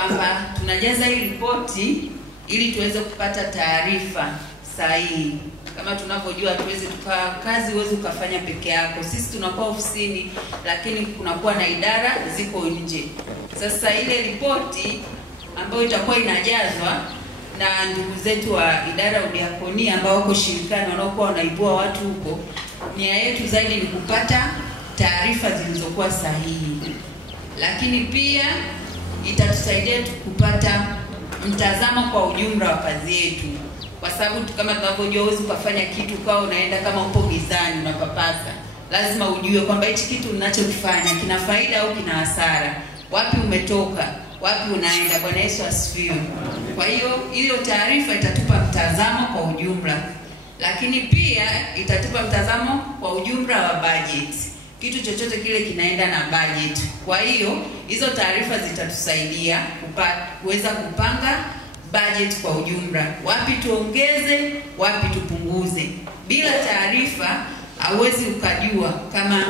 kwamba tunajaza hii ripoti ili tuweze kupata taarifa sahihi. Kama tunavyojua tuweze kazi uweze ukafanya peke yako. Sisi tunakuwa ofisini, lakini kunakuwa na idara ziko nje. Sasa ile ripoti ambayo itakuwa inajazwa na ndugu zetu wa idara ya udiakonia ambao wako shirikani wanaokuwa wanaibua watu huko, nia yetu zaidi ni kupata taarifa zilizokuwa sahihi. Lakini pia itatusaidia kupata mtazamo kwa ujumla wa kazi yetu. Kwa sababu kama tunavyojua uwezi kufanya kitu kwa unaenda kama upo gizani unapapasa. Lazima ujue kwamba hichi kitu unachokifanya kina faida au kina hasara. Wapi umetoka, wapi unaenda. Bwana Yesu asifiwe. Kwa hiyo taarifa itatupa mtazamo kwa ujumla. Lakini pia itatupa mtazamo kwa ujumla wa budget. Kitu chochote kile kinaenda na budget. Kwa hiyo hizo taarifa zitatusaidia kuweza kupanga budget kwa ujumla. Wapi tuongeze, wapi tupunguze. Bila taarifa hauwezi ukajua kama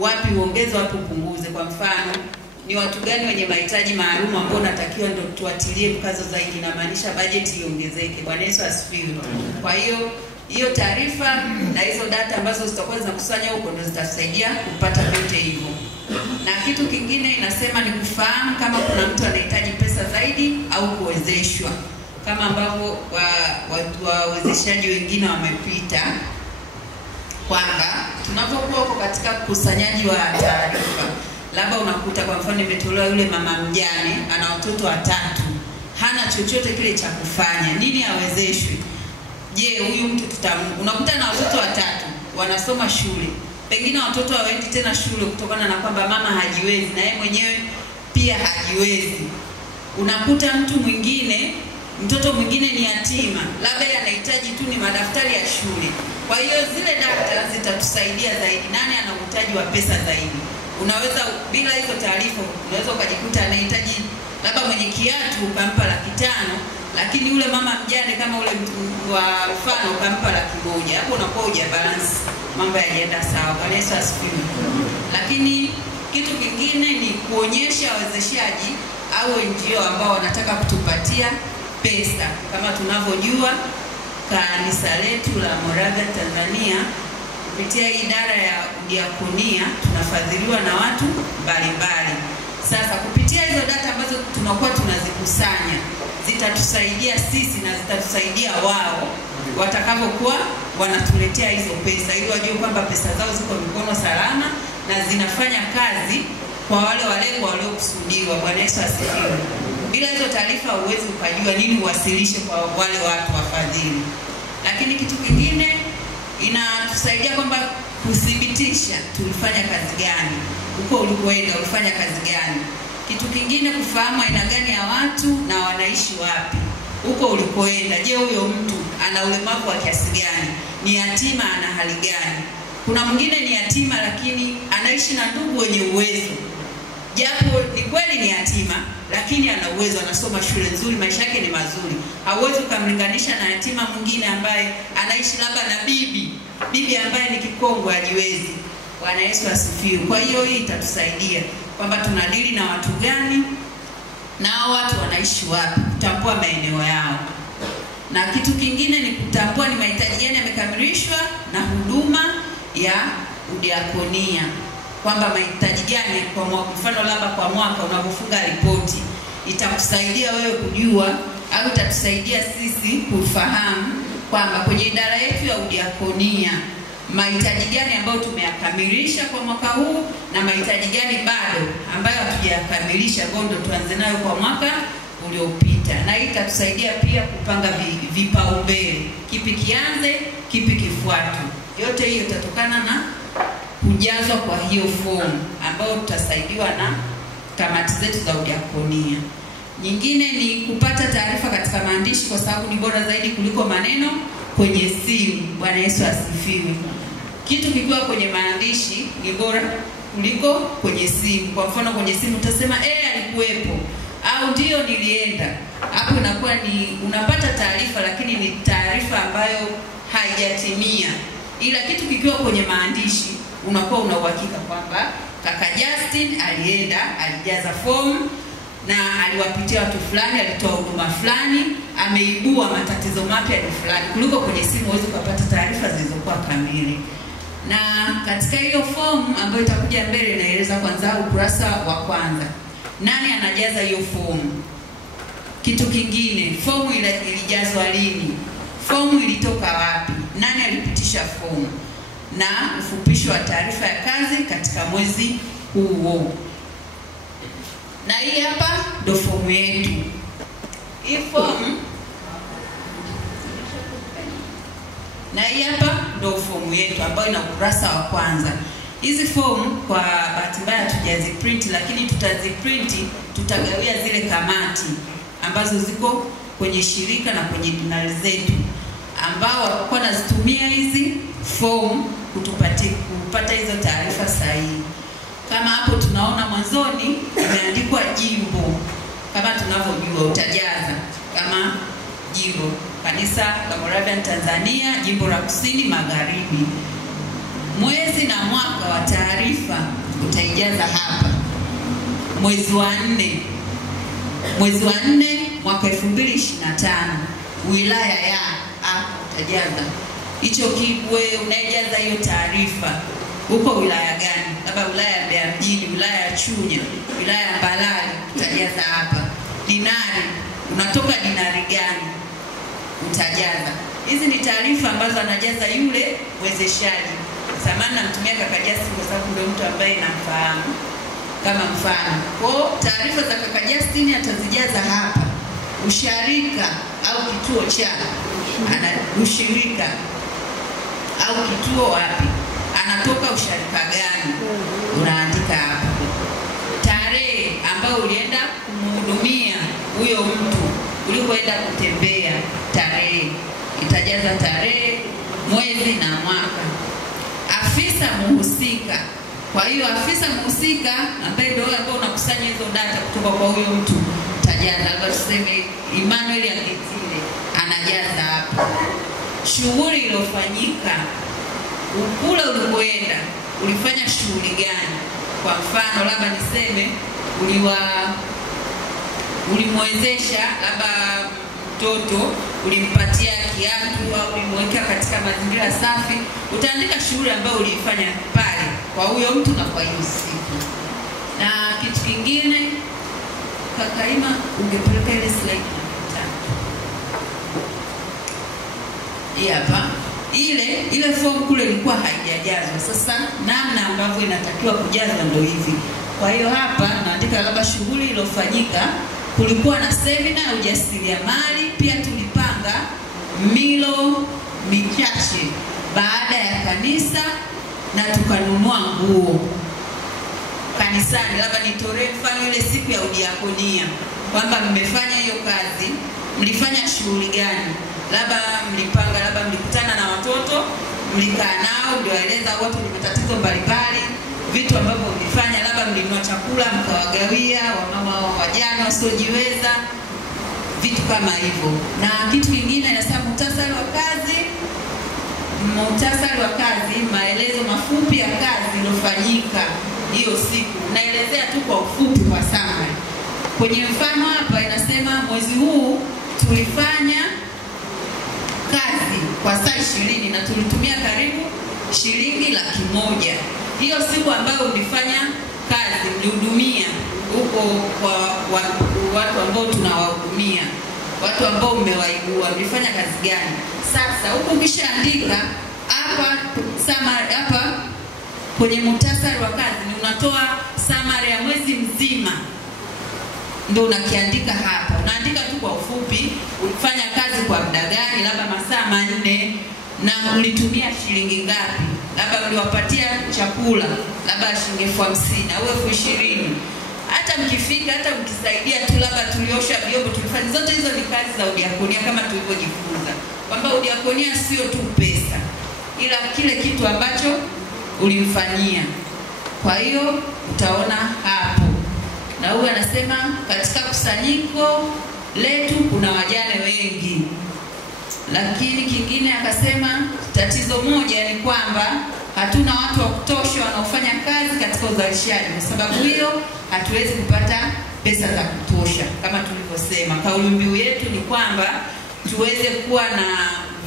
wapi uongeze, wapi upunguze. Kwa mfano, ni watu gani wenye mahitaji maalum ambao natakiwa ndio tuatilie mkazo zaidi, na maanisha budget iongezeke. Bwana Yesu asifiwe. Kwa hiyo taarifa na hizo data ambazo zitakuwa zinakusanya huko ndio zitasaidia kupata vyote hivyo. Na kitu kingine inasema ni kufahamu kama kuna mtu anahitaji pesa zaidi au kuwezeshwa. Kama ambavyo wawezeshaji wengine wamepita, kwamba tunapokuwa huko katika kusanyaji wa taarifa, labda unakuta kwa mfano imetolewa yule mama mjane ana watoto 3, hana chochote kile cha kufanya, nini awezeshwe? Je, huyu mtu unakuta na watoto 3 wanasoma shule, pengine watoto hawaendi tena shule kutokana na kwamba mama hajiwezi na yeye mwenyewe pia hajiwezi. Unakuta mtoto mwingine ni yatima, labda anahitaji tu ni madaftari ya shule. Kwa hiyo zile data zitatusaidia zaidi nani ana uhitaji wa pesa zaidi. Unaweza bila hizo taarifa unaweza ukajikuta anahitaji labda mwenye kiatu ukampa 500,000, lakini yule mama mjane kama ule wa mfano ukampa 100,000. Hapo unakuwa hujabalance, mambo yaenda sawa. Bwana Yesu asifiwe. Lakini kitu kingine ni kuonyesha wawezeshaji au NGO ambao wanataka kutupatia pesa. Kama tunavyojua kanisa letu la Moraga Tanzania kupitia idara ya udiakonia tunafadhiliwa na watu mbalimbali. Sasa kupitia hizo data ambazo tunakuwa tunazikusanya zitatusaidia sisi na zitatusaidia wao watakapokuwa wanatuletea hizo pesa, ili wajue kwamba pesa zao ziko mikono salama na zinafanya kazi kwa wale walengwa waliokusudiwa. Bwana Yesu asifiwe. Bila hizo taarifa huwezi ukajua nini uwasilishe kwa wale watu wafadhili. Lakini kitu kingine inatusaidia kwamba kudhibitisha tulifanya kazi gani, huko ulikoenda ulifanya kazi gani. Kitu kingine kufahamu aina gani ya watu na wanaishi wapi huko ulikoenda. Je, huyo mtu ana ulemavu wa kiasi gani, ni yatima, ana hali gani? Kuna mwingine ni yatima lakini anaishi na ndugu wenye uwezo, japo ni kweli ni yatima lakini ana uwezo, anasoma shule nzuri, maisha yake ni mazuri. Hauwezi kumlinganisha na yatima mwingine ambaye anaishi labda na bibi ambaye ni kikongwe hajiwezi. Bwana Yesu asifiwe. Kwa hiyo hii itatusaidia kwamba tunadili na watu gani na hao watu wanaishi wapi, kutambua maeneo yao. Na kitu kingine ni kutambua ni mahitaji gani yamekamilishwa na huduma ya udiakonia, kwamba mahitaji gani kwa mfano labda kwa mwaka unapofunga ripoti itakusaidia wewe kujua, au itatusaidia sisi kufahamu kwamba kwenye idara yetu ya udiakonia mahitaji gani ambayo tumeyakamilisha kwa mwaka huu na mahitaji gani bado ambayo hatujayakamilisha, ndio tuanze nayo kwa mwaka uliopita. Na hii itatusaidia pia kupanga vipaumbele, kipi kianze, kipi kifuate. Yote hiyo itatokana na kujazwa kwa hiyo fomu ambayo tutasaidiwa na kamati zetu za udiakonia. Nyingine ni kupata taarifa katika maandishi, kwa sababu ni bora zaidi kuliko maneno kwenye simu. Bwana Yesu asifiwe. Kitu kikiwa kwenye maandishi ni bora kuliko kwenye simu. Kwa mfano kwenye simu utasema alikuwepo au ndio nilienda. Hapo inakuwa ni unapata taarifa lakini ni taarifa ambayo haijatimia. Ila kitu kikiwa kwenye maandishi unakuwa una uhakika kwamba kaka Justin alienda, alijaza fomu na aliwapitia watu fulani, alitoa huduma fulani, ameibua matatizo mapya ni fulani, kuliko kwenye simu uweze kupata taarifa zilizokuwa kamili. Na katika hiyo fomu ambayo itakuja mbele inaeleza kwanza ukurasa wa kwanza nani anajaza hiyo fomu. Kitu kingine, fomu ilijazwa lini, fomu ilitoka wapi, nani alipitisha fomu, na ufupisho wa taarifa ya kazi katika mwezi huo. Na hii hapa ndo fomu yetu. Hii fomu na hii hapa ndo fomu yetu ambayo ina ukurasa wa kwanza. Hizi fomu kwa bahati mbaya hatujaziprint, lakini tutaziprint, tutagawia zile kamati ambazo ziko kwenye shirika na kwenye dinari zetu, ambao watakuwa nazitumia hizi fomu kupata hizo taarifa sahihi. Kama hapo tunaona mwanzoni imeandikwa jimbo, kama tunavyojua utajaza kama jimbo Kanisa la Moravian Tanzania, jimbo la Kusini Magharibi. Mwezi na mwaka wa taarifa utaijaza hapa. Mwezi wa 4 mwaka 2025, wilaya ya utajaza hicho wewe unajaza hiyo taarifa. Uko wilaya gani? Labda wilaya ya Mbeya mjini, wilaya ya Chunya, wilaya ya Mbalali, utajaza hapa. Dinari, unatoka dinari gani? Utajaza. Hizi ni taarifa ambazo anajaza yule mwezeshaji. Samahani namtumia kaka Justin kwa sababu ndio mtu ambaye namfahamu kama mfano. Kwa taarifa za kaka Justin atazijaza hapa. Usharika au kituo cha ushirika au kituo wapi, anatoka usharika gani, unaandika hapa. Tarehe ambayo ulienda kumhudumia huyo mtu, ulikoenda kutembea, tarehe itajaza tarehe, mwezi na mwaka. Afisa muhusika, kwa hiyo afisa muhusika ambaye ndio ambao unakusanya hizo data kutoka kwa huyo mtu utajaza. Labda tuseme Emmanuel Angetile anajaza hapa. Shughuli iliyofanyika, kule ulikoenda ulifanya shughuli gani? Kwa mfano labda niseme ulimwezesha labda mtoto, ulimpatia kiatu au ulimweka katika mazingira safi, utaandika shughuli ambayo ulifanya pale kwa huyo mtu na kwa hiyo siku. Na kitu kingine, kaka Ima, ungepeleka ile slide hapa. Ile fomu kule ilikuwa haijajazwa. Sasa namna ambavyo inatakiwa kujazwa ndio hivi. Kwa hiyo hapa naandika labda shughuli iliyofanyika, kulikuwa na semina ya ujasiriamali, pia tulipanga milo michache baada ya kanisa na tukanunua nguo kanisani. Labda nitolee mfano ile siku ya udiakonia, kwamba mmefanya hiyo kazi, mlifanya shughuli gani? Labda mlipanga, labda mlikutana na watoto, mlikaa nao, ndio waeleza watu ni matatizo mbalimbali, vitu ambavyo mlifanya, labda mlinunua chakula mkawagawia wamama wajane wasiojiweza, vitu kama hivyo. Na kitu kingine inasema muhtasari wa kazi. Muhtasari wa kazi, maelezo mafupi ya kazi iliyofanyika hiyo siku. Naelezea tu kwa ufupi kwa summary. Kwenye mfano hapa inasema mwezi huu tulifanya kazi kwa saa 20 na tulitumia karibu shilingi 100,000. Hiyo siku ambayo ulifanya kazi, mlihudumia huko kwa watu ambao tunawahudumia, watu ambao mmewaibua, mlifanya kazi gani? Sasa huko ukishaandika hapa summary, hapa kwenye muhtasari wa kazi ni unatoa summary ya mwezi mzima, ndio unakiandika hapa. Unaandika tu kwa ufupi, ulifanya kazi kwa muda gani, labda masaa 4, na ulitumia shilingi ngapi, labda mliwapatia chakula labda shilingi 50,000 au 20,000. Hata mkifika, hata mkisaidia tu, labda tuliosha vyombo, tulifanya, zote hizo ni kazi za udiakonia kama tulivyojifunza kwamba udiakonia sio tu pesa, ila kile kitu ambacho ulimfanyia. Kwa hiyo utaona hapo. Na huyu anasema katika kusanyiko letu kuna wajane wengi. Lakini kingine akasema tatizo moja ni kwamba hatuna watu wa kutosha wanaofanya kazi katika uzalishaji. Kwa sababu hiyo hatuwezi kupata pesa za kutosha. Kama tulivyosema, kauli mbiu yetu ni kwamba tuweze kuwa na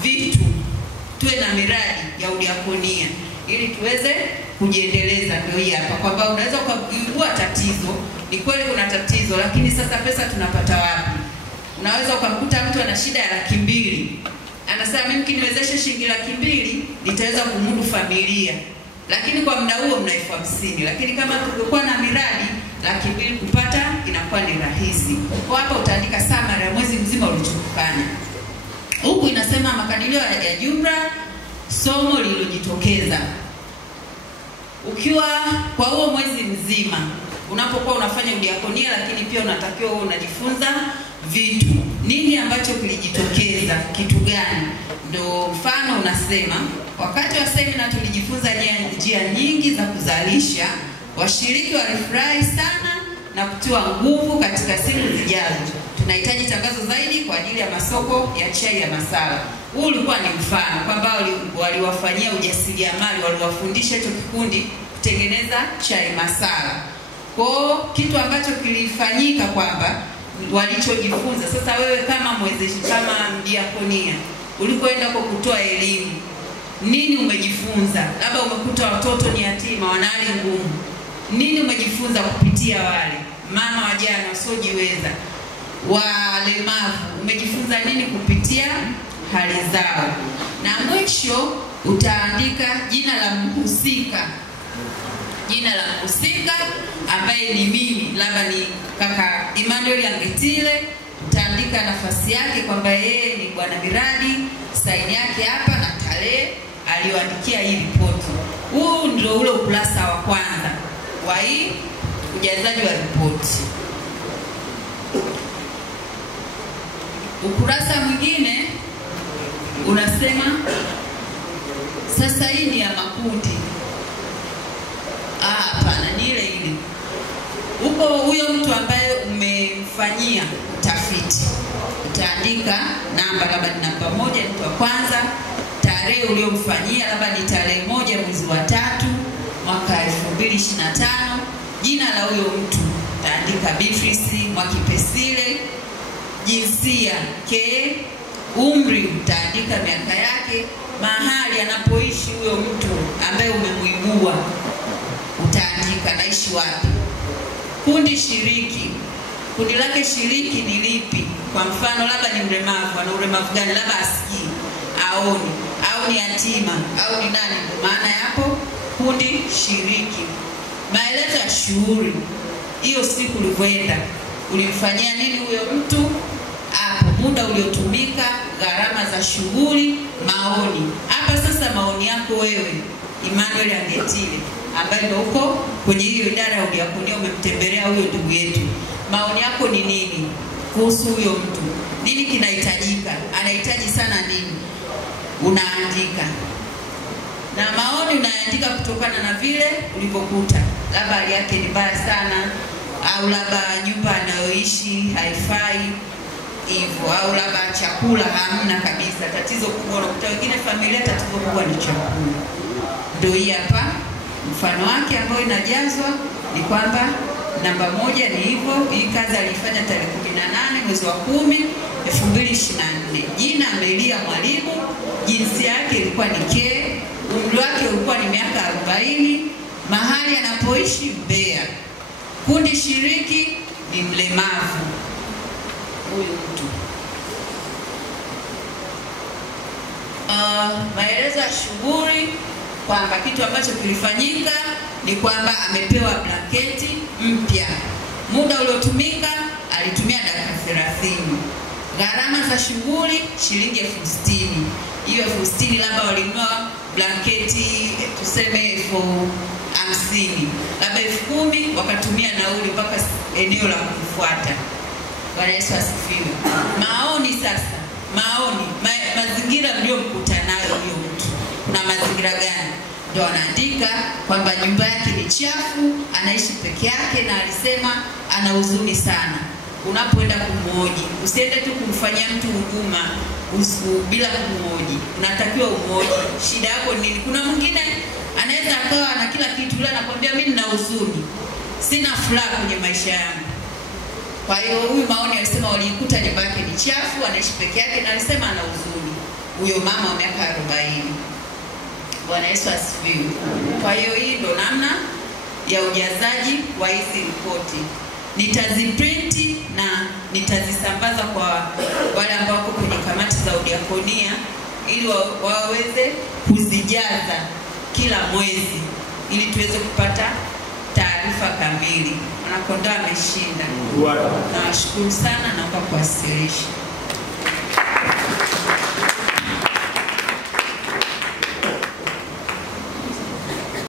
vitu, tuwe na miradi ya udiakonia ili tuweze kujiendeleza. Ndio hii hapa kwamba unaweza kugundua tatizo, ni kweli kuna tatizo, lakini sasa pesa tunapata wapi? Unaweza ukamkuta mtu ana shida ya 200,000. Anasema mimi kiniwezeshe shilingi 200,000 nitaweza kumudu familia. Lakini kwa muda huo mna 50,000. Lakini kama tungekuwa na miradi 200,000 kupata inakuwa ni rahisi. Kwa hapa utaandika summary ya mwezi mzima ulichofanya. Huku inasema makadirio ya jumla, somo lililojitokeza. Ukiwa kwa huo mwezi mzima unapokuwa unafanya udiakonia, lakini pia unatakiwa unajifunza vitu. Nini ambacho kilijitokeza? Kitu gani? Ndio mfano unasema wakati wa semina tulijifunza njia nyingi za kuzalisha. Washiriki walifurahi sana na kutiwa nguvu katika siku zijazo. Tunahitaji tangazo zaidi kwa ajili ya masoko ya chai ya masala. Huu ulikuwa ni mfano kwamba waliwafanyia ujasiriamali, waliwafundisha hicho kikundi kutengeneza chai masala. Kwa kitu ambacho kilifanyika kwamba walichojifunza. Sasa wewe kama mwezeshi, kama mdiakonia, ulikoenda kwa kutoa elimu, nini umejifunza? Labda umekuta watoto ni yatima, wana hali ngumu. Nini umejifunza kupitia wale mama wajane wasiojiweza, walemavu? Umejifunza nini kupitia hali zao? Na mwisho utaandika jina la mhusika. Jina la mhusika ambaye ni mimi, labda ni kaka Emmanuel Angetile. Utaandika nafasi yake kwamba yeye ni bwana miradi, saini yake hapa na tarehe aliyoandikia hii ripoti. Huu ndio ule ukurasa wa kwanza wa hii ujazaji wa ripoti. Ukurasa mwingine unasema sasa hii ni ya makundi. Hapana, ni ile ile. Huko huyo mtu ambaye umemfanyia utafiti, utaandika namba, labda ni namba 1, mtu wa kwanza, tarehe uliyomfanyia, labda ni tarehe 1 mwezi wa 3 mwaka 2025. Jina la huyo mtu utaandika Beatrice Mwakipesile, jinsia ke, umri utaandika miaka yake, mahali anapoishi huyo mtu ambaye umemuibua utaandika naishi wapi. Kundi shiriki, kundi lake shiriki ni lipi? Kwa mfano labda ni mlemavu, ana ulemavu gani? Labda asikii, aoni, au ni yatima, au ni nani? Maana yapo kundi shiriki. Maelezo ya shughuli, hiyo siku ulivyoenda ulimfanyia nini huyo mtu? Hapo muda uliotumika, gharama za shughuli, maoni. Hapa sasa maoni yako wewe Emmanuel Angetile ambaye ndio uko kwenye hiyo idara ya udiakonia, umemtembelea huyo ndugu yetu. Maoni yako ni nini kuhusu huyo mtu? Nini kinahitajika? Anahitaji sana nini? Unaandika. Na maoni unaandika kutokana na vile ulivyokuta. Labda hali yake ni mbaya sana, au labda nyumba anayoishi haifai hivyo, au labda chakula hamna kabisa. Tatizo kubwa unakuta wengine familia tatizo kubwa ni chakula. Ndio hii hapa mfano wake ambao inajazwa ni kwamba namba 1 ni hivyo. Hii kazi alifanya tarehe 18 mwezi wa 10 2024. Jina Amelia Mwalimu, jinsia yake ilikuwa ni ke, umri wake ulikuwa ni miaka 40, mahali anapoishi Mbeya. Kundi shiriki ni mlemavu huyu mtu. Maelezo ya shughuli kwamba kitu ambacho kilifanyika ni kwamba amepewa blanketi mpya. Muda uliotumika alitumia dakika 30. Gharama za shughuli shilingi 60,000. Hiyo 60,000 labda walinunua blanketi tuseme 50,000, labda 10,000 wakatumia nauli mpaka eneo la kufuata. Bwana Yesu asifiwe. Maoni sasa, maoni, mazingira mliyokutana nayo huyo mtu. Kuna mazingira gani? Ndio anaandika kwamba nyumba yake ni chafu, anaishi peke yake na alisema ana huzuni sana. Unapoenda kumhoji, usiende tu kumfanyia mtu huduma bila kumhoji. Unatakiwa umhoji. Shida yako nini? Kuna mwingine anaweza akawa na kila kitu ila anakuambia mimi nina huzuni. Sina furaha kwenye maisha yangu. Kwa hiyo huyu maoni alisema walikuta nyumba yake ni chafu, anaishi peke yake, na alisema ana huzuni. Huyo mama wa miaka 40. Bwana Yesu asifiwe. Kwa hiyo hii ndo namna ya ujazaji wa hizi ripoti. Nitaziprinti na nitazisambaza kwa wale ambao wako kwenye kamati za udiakonia ili waweze kuzijaza kila mwezi ili tuweze kupata taarifa kamili. Mwanakondoo ameshinda. Nawashukuru sana, naomba kuwasilisha.